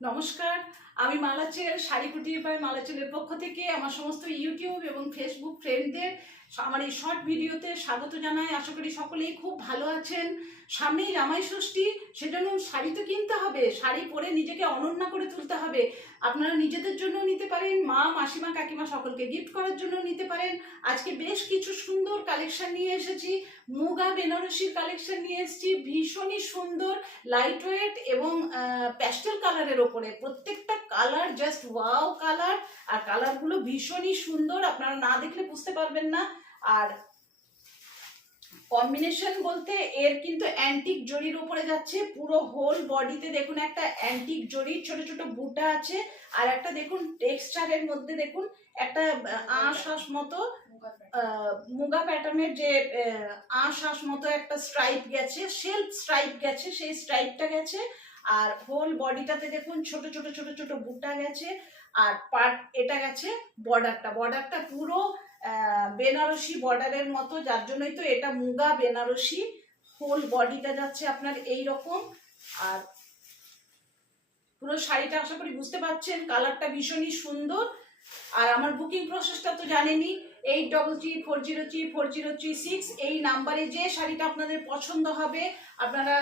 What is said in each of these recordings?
নমস্কার, আমি মালাচের শাড়ি কুটির পাই মালাচেলের পক্ষ থেকে আমার সমস্ত ইউটিউব এবং ফেসবুক ফ্রেন্ডদের আমার এই শর্ট ভিডিওতে স্বাগত জানাই। আশা করি সকলেই খুব ভালো আছেন। সামনেই জামাই ষষ্ঠী, সেজন্য শাড়ি তো কিনতে হবে, শাড়ি পরে নিজেকে অনন্যা করে তুলতে হবে। আপনারা নিজেদের জন্য নিতে পারেন, মা মাসিমা কাকিমা সকলকে গিফট করার জন্য নিতে পারেন। আজকে বেশ কিছু সুন্দর কালেকশন নিয়ে এসেছি, মুগা বেনারসির কালেকশন নিয়ে এসেছি, ভীষণই সুন্দর লাইট ওয়েট এবং প্যাস্টেল কালারের ওপরে। প্রত্যেকটা কালার জাস্ট ওয়াও কালার, আর কালারগুলো ভীষণই সুন্দর, আপনারা না দেখলে বুঝতে পারবেন না। আর কম্বিনেশন বলতে এর কিন্তু অ্যান্টিক জরির উপরে যাচ্ছে, পুরো হোল বডিতে দেখুন একটা অ্যান্টিক জরির ছোট ছোট বুটা আছে, আর একটা দেখুন টেক্সচারের মধ্যে দেখুন একটা আঁশ মতো মুগা প্যাটার্নের যে আঁশ মতো একটা স্ট্রাইপ গেছে, সেলফ স্ট্রাইপ গেছে, সেই স্ট্রাইপটা গেছে। আর হোল বডিটাতে দেখুন ছোট ছোট ছোট ছোট বুটা গেছে, আর পার্ট এটা গেছে বর্ডারটা পুরো বেনারসি বর্ডারের মতো, যার জন্যই তো এটা মুগা বেনারসি। হোল বডিটা যাচ্ছে আপনার এই রকম। আর পুরো শাড়িটা আশা করি বুঝতে পারছেন, কালারটা ভীষণই সুন্দর। আর আমার বুকিং প্রসেসটা তো জানেনই, 8334034036 এই নাম্বারে যে শাড়িটা আপনাদের পছন্দ হবে আপনারা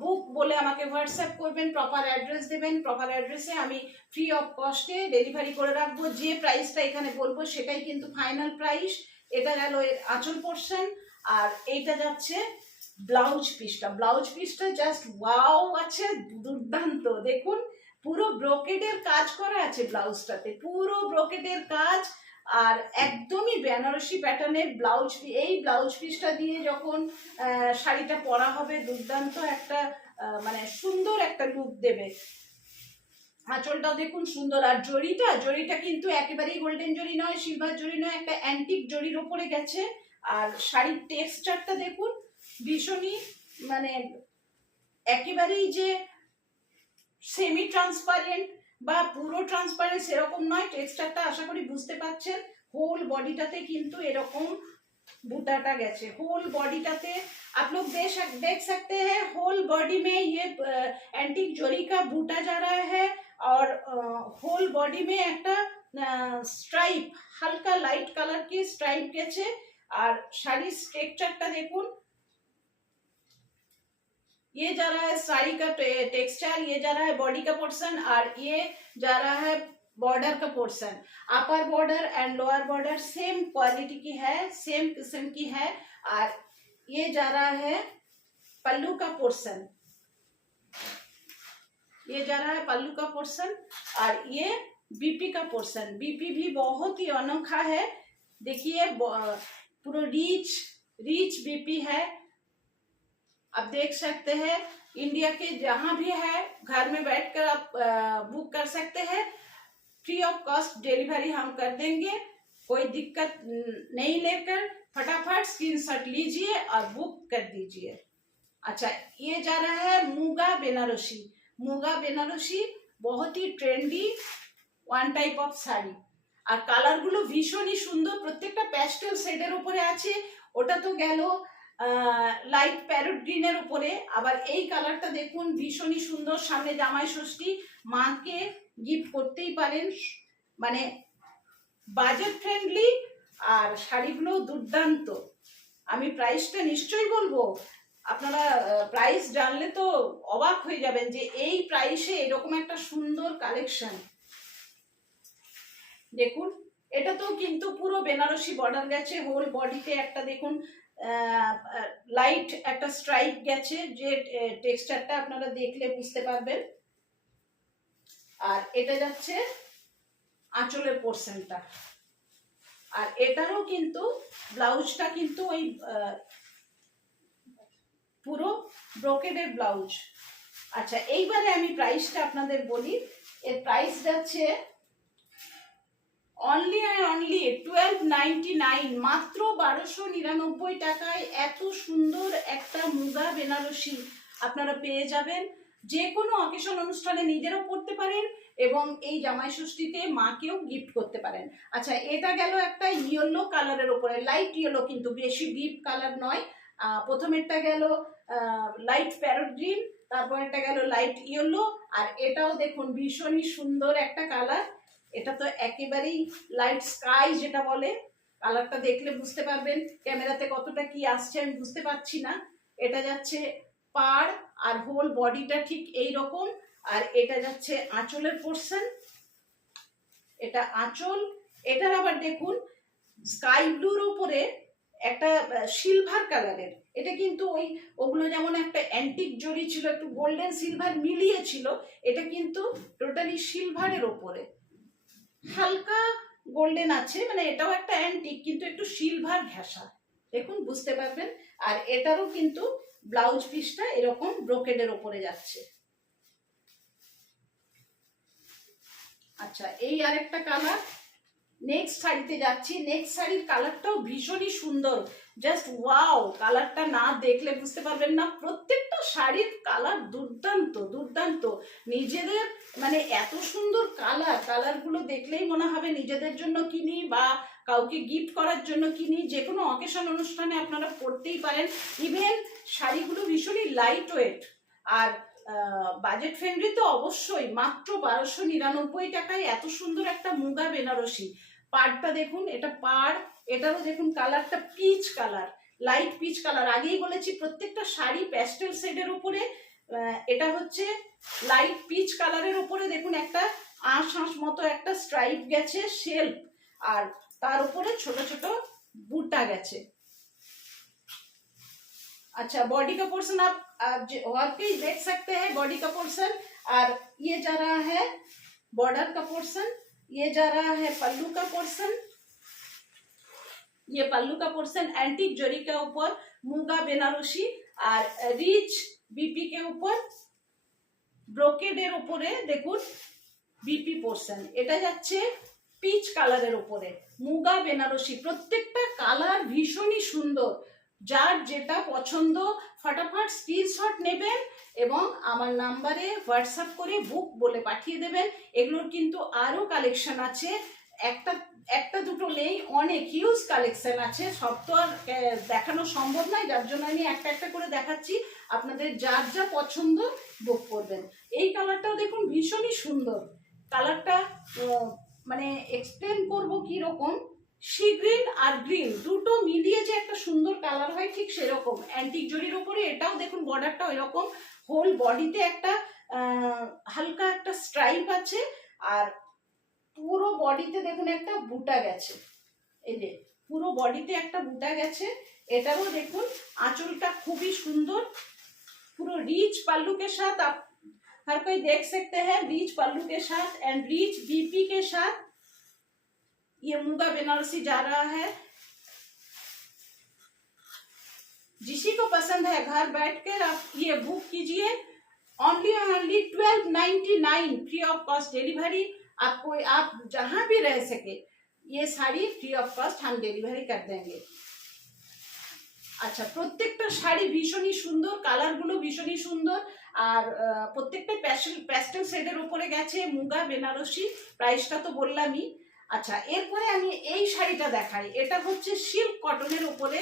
বুক বলে আমাকে হোয়াটসঅ্যাপ করবেন, প্রপার অ্যাড্রেস দেবেন, প্রপার অ্যাড্রেসে আমি ফ্রি অফ কস্টে ডেলিভারি করে রাখবো। যে প্রাইসটা এখানে বলবো সেটাই কিন্তু ফাইনাল প্রাইস। এটা গেল এর আঁচল পোর্শন, আর এইটা যাচ্ছে ব্লাউজ পিসটা জাস্ট ওয়াও আছে, দুর্দান্ত। দেখুন পুরো ব্রোকেডের কাজ করা আছে ব্লাউজটাতে, পুরো ব্রোকেডের কাজ, আর একদমই বেনারসি প্যাটার্নের ব্লাউজ। এই ব্লাউজ পিসটা দিয়ে যখন শাড়িটা পরা হবে, দুর্দান্ত একটা মানে সুন্দর একটা লুক দেবে। আঁচলটাও দেখুন সুন্দর, আর জরিটা কিন্তু একেবারেই গোল্ডেন জরি নয়, সিলভার জরি নয়, একটা অ্যান্টিক জরির ওপরে গেছে। আর শাড়ির টেক্সচারটা দেখুন ভীষণই মানে একেবারেই যে সেমি ট্রান্সপারেন্ট বা পুরো ট্রান্সপারেন্ট সেরকম নয়, টেক্সচারটা আশা করি বুঝতে পারছেন। হোল বডিটাতে কিন্তু এরকম बूटाटा गए होल बॉडीटाते आप लोग देख सकते हैं। होल बॉडी में ये एंटीक जोरी का बूटा जा रहा है, और होल बॉडी में एक स्ट्राइप हल्का लाइट कलर की स्ट्राइप गेছে। और শাড়ির স্ট্রাকচারটা দেখুন, ये जा रहा है साड़ी का टेक्सचर, ये जा रहा है बॉडी का पोर्शन, और ये जा रहा है बॉर्डर का portion. Upper border and lower border same quality की है, सेम किस्म की है। और ये जा रहा है पल्लू का पोर्शन, ये जा रहा है पल्लू का पोर्शन, और ये बीपी का पोर्शन। बीपी भी बहुत ही अनोखा है, देखिए पूरा रिच बीपी है। आप देख सकते हैं, इंडिया के जहां भी है घर में बैठकर आप बुक कर सकते हैं। फ्री ऑफ कॉस्ट डिलीवरी हम कर देंगे, कोई दिक्कत नहीं लेकर फटाफट स्क्रीनशॉट लीजिए और बुक कर दीजिए। अच्छा, ये जा रहा है मुगा बेनारसी। मुगा बेनारसी बहुत ही trendy one type of sari, আর কালারগুলো ভীষণই সুন্দর, প্রত্যেকটা প্যাস্টেল শেডের উপরে আছে। ওটা তো গেল লাইট প্যারট গ্রিনের উপরে, আবার এই কালারটা দেখুন ভীষণই সুন্দর। সামনে জামাই ষষ্ঠী, মাকে গিফট করতেই পারেন, মানে বাজেট ফ্রেন্ডলি, আর শাড়িগুলো দুর্দান্ত। আমি প্রাইসটা নিশ্চয়ই বলবো, আপনারা প্রাইস জানলে তো অবাক হয়ে যাবেন যে এই প্রাইসে এরকম একটা সুন্দর কালেকশন। দেখুন এটা তো কিন্তু পুরো বেনারসি বর্ডার গেছে, হোল বডিতে একটা দেখুন লাইট একটা স্ট্রাইপ গেছে, যে টেক্সচারটা আপনারা দেখলে বুঝতে পারবেন। আর এটা যাচ্ছে আঁচলের পোর্শনটা, আর এটারও কিন্তু ব্লাউজটা কিন্তু ওই পুরো ব্রোকেডের ব্লাউজ। আচ্ছা, এইবারে আমি প্রাইসটা আপনাদের বলি। এর প্রাইস যাচ্ছে অনলি 1299, মাত্র 1299 টাকায় এত সুন্দর একটা মুগা বেনারসি আপনারা পেয়ে যাবেন। যে কোনো অকেশন অনুষ্ঠানে নিজেরাও পড়তে পারেন এবং এই জামাই ষষ্ঠীতে মাকেও গিফট করতে পারেন। আচ্ছা, এটা গেল একটা ইয়েলো কালারের উপরে, লাইট ইয়েলো, কিন্তু বেশি ডিপ কালার নয়। প্রথমেরটা গেল লাইট প্যারট গ্রিন, তারপর এটা গেল লাইট ইয়েলো, আর এটাও দেখুন ভীষণই সুন্দর একটা কালার। এটা তো একেবারেই লাইট স্কাই যেটা বলে, কালারটা দেখলে বুঝতে পারবেন। ক্যামেরাতে কতটা কি আসছে আমি বুঝতে পারছি না। এটা যাচ্ছে পাড় আর হোল বডিটা ঠিক এই রকম, আর এটা যাচ্ছে আঁচলের পোর্শন, এটা আঁচল। এটার আবার দেখুন স্কাই ব্লুর উপরে একটা সিলভার কালারের, এটা কিন্তু ওগুলো যেমন একটা অ্যান্টিক জরি ছিল, একটু গোল্ডেন সিলভার মিলিয়ে ছিল, এটা কিন্তু টোটালি সিলভারের ওপরে হালকা গোল্ডেন আছে, মানে এটাও একটা অ্যান্টিক কিন্তু একটু সিলভার ঘেঁষা, দেখুন বুঝতে পারবেন। আর এটারও কিন্তু ব্লাউজ পিসটা এরকম ব্রোকেডের ওপরে যাচ্ছে। আচ্ছা, এই আরেকটা কালার। নেক্সট শাড়িতে যাচ্ছি। নেক্সট শাড়ির কালারটাও ভীষণই সুন্দর, জাস্ট ওয়াও, কালারটা না দেখলে বুঝতে পারবেন না। প্রত্যেকটা শাড়ির কালার দুর্দান্ত দুর্দান্ত, নিজেদের মানে এত সুন্দর কালারগুলো দেখলেই মনে হবে নিজেদের জন্য কিনি বা কাউকে গিফট করার জন্য কিনি, যে কোনো অকেশন অনুষ্ঠানে আপনারা পরতেই পারেন। ইভেন শাড়িগুলো ভীষণই লাইট ওয়েট, আর বাজেট ফ্রেন্ডলি তো অবশ্যই। মাত্র 1299 টাকায় এত সুন্দর একটা মুগা বেনারসি। পাড়টা দেখুন, এটা পাড়, এটারও দেখুন কালারটা peach colour, light peach colour. আগেই বলেছি প্রত্যেকটা শাড়ি প্যাস্টেল শেডের উপরে, এটা হচ্ছে লাইট পিচ কালারের উপরে দেখুন একটা আঁশ মতো একটা স্ট্রাইপ গেছে শেল্প, আর তার উপরে ছোট ছোট বুটা গেছে। अच्छा, बॉडी का पोर्शन आप वाकई देख सकते हैं, बॉडी का पोर्शन। और ये जा रहा है बॉर्डर का पोर्शन, ये जा रहा है पल्लू का पोर्शन, ये पल्लू का पोर्शन एंटीक जरी के ऊपर मुगा बेनारसी, और रिच बीपी के ऊपर ব্রোকেডের উপরে দেখুন বিপি পোর্শন। এটা যাচ্ছে পিচ কালারের উপরে মুগা বেনারসি। প্রত্যেকটা কালার ভীষণই সুন্দর, যার যেটা পছন্দ ফটাফট স্ক্রিনশট নেবেন এবং আমার নাম্বারে হোয়াটসঅ্যাপ করে বুক বলে পাঠিয়ে দেবেন। এগুলোর কিন্তু আরও কালেকশন আছে, একটা দুটো নেই, অনেক হিউজ কালেকশন আছে, সব তো আর দেখানো সম্ভব নয়, যার জন্য আমি একটা একটা করে দেখাচ্ছি। আপনাদের যার যা পছন্দ বুক করবেন। এই কালারটাও দেখুন ভীষণই সুন্দর, কালারটা মানে এক্সপ্লেন করবো কি রকম, সি গ্রিন আর গ্রিন দুটো মিলিয়ে যে একটা সুন্দর কালার হয় ঠিক সেরকম অ্যান্টিক জরির উপরে। এটাও দেখুন বর্ডারটা ওইরকম, হোল বডিতে একটা হালকা একটা স্ট্রাইপ আছে, আর পুরো বডিতে দেখুন একটা বুটা গেছে, এই যে পুরো বডিতে একটা বুটা গেছে। এটারও দেখুন আঁচলটা খুবই সুন্দর, पूरा रीच पल्लू के साथ आप हर कोई देख सकते हैं, रीच पल्लू के साथ एंड रीच बीपी के साथ ये मुगा बनारसी जा रहा है। जिसी को पसंद है घर बैठकर आप ये बुक कीजिए, only 1299 free of cost delivery. आपको आप जहां भी रह सके ये साड़ी फ्री ऑफ कॉस्ट हम डिलीवरी कर देंगे। আচ্ছা, প্রত্যেকটা শাড়ি ভীষণই সুন্দর, কালারগুলো ভীষণই সুন্দর, আর প্রত্যেকটা প্যাস্টেল শেডের উপরে গেছে মুগা বেনারসি। প্রাইসটা তো বললামই। আচ্ছা, এরপরে আমি এই শাড়িটা দেখাই। এটা হচ্ছে সিল্ক কটনের উপরে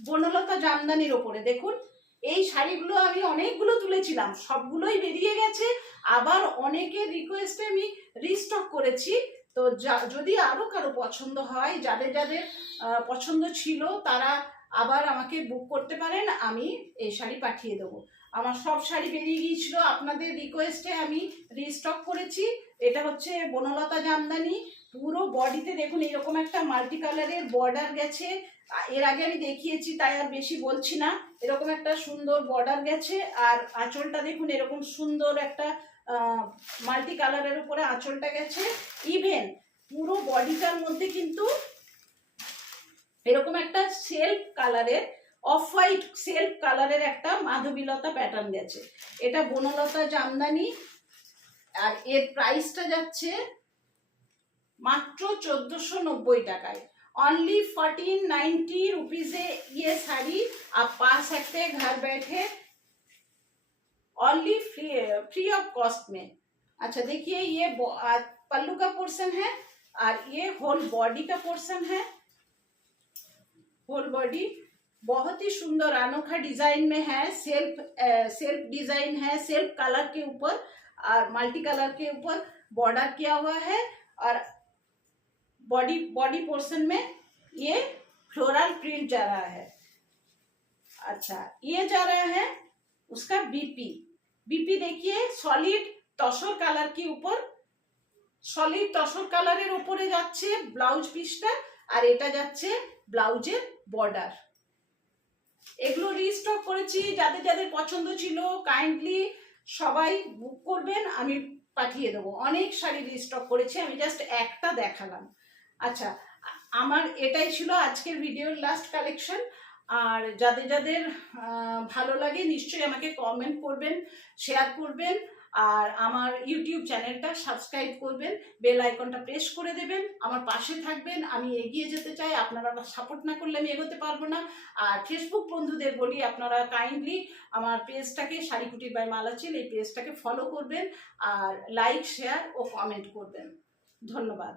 বনলতা জামদানির ওপরে। দেখুন এই শাড়িগুলো আমি অনেকগুলো তুলেছিলাম, সবগুলোই বেরিয়ে গেছে, আবার অনেকের রিকোয়েস্টে আমি রিস্টক করেছি। তো যদি আরো কারো পছন্দ হয়, যাদের যাদের পছন্দ ছিল তারা আবার আমাকে বুক করতে পারেন, আমি এই শাড়ি পাঠিয়ে দেবো। আমার সব শাড়ি বেরিয়ে গিয়েছিল, আপনাদের রিকোয়েস্টে আমি রিস্টক করেছি। এটা হচ্ছে বনলতা জামদানি, পুরো বডিতে দেখুন এরকম একটা মাল্টি কালারের বর্ডার গেছে। এর আগে আমি দেখিয়েছি তাই আর বেশি বলছি না। এরকম একটা সুন্দর বর্ডার গেছে, আর আঁচলটা দেখুন এরকম সুন্দর একটা মাল্টি কালারের উপরে আঁচলটা গেছে। ইভেন পুরো বডিটার মধ্যে কিন্তু এরকম একটা সেলফ কালারের অফ হোয়াইট সেলফ কালারের একটা মাধবীলতা প্যাটার্ন গেছে। এটা বনলতা জামদানি, আর এর প্রাইসটা যাচ্ছে মাত্র 1490 টাকায়। ओनली 1490 रुपीज़ ये साड़ी आप पा सकते हैं घर बैठे, ओनली फ्री ऑफ कॉस्ट में। अच्छा देखिए, ये पल्लू का पोर्शन है और ये होल बॉडी का पोर्शन है। होल बॉडी बहुत ही सुंदर अनोखा डिजाइन में है, सेल्फ डिजाइन है, सेल्फ कलर के ऊपर और मल्टी कलर के ऊपर बॉर्डर किया हुआ है। और बॉडी पोर्शन में ये फ्लोरल प्रिंट जा रहा है। अच्छा, ये जा रहा है उसका बीपी देखिए, सॉलिड तसर कलर के ऊपर, সলিড তসর কালারের উপরে যাচ্ছে ব্লাউজ পিসটা, আর এটা যাচ্ছে ব্লাউজের বর্ডার। এগুলো রিস্টক করেছি, যাদের যাদের পছন্দ ছিল কাইন্ডলি সবাই বুক করবেন, আমি পাঠিয়ে দেবো। অনেক শাড়ি রিস্টক করেছি, আমি জাস্ট একটা দেখালাম। আচ্ছা, আমার এটাই ছিল আজকের ভিডিওর লাস্ট কালেকশন। আর যাদের যাদের ভালো লাগে নিশ্চয়ই আমাকে কমেন্ট করবেন, শেয়ার করবেন, আর আমার ইউটিউব চ্যানেলটা সাবস্ক্রাইব করবেন, বেল আইকনটা প্রেস করে দেবেন, আমার পাশে থাকবেন। আমি এগিয়ে যেতে চাই, আপনারা সাপোর্ট না করলে আমি এগোতে পারবো না। আর ফেসবুক বন্ধুদের বলি আপনারা কাইন্ডলি আমার পেজটাকে শাড়িকুটির বাই মালাচিল এই পেজটাকে ফলো করবেন, আর লাইক শেয়ার ও কমেন্ট করবেন। ধন্যবাদ।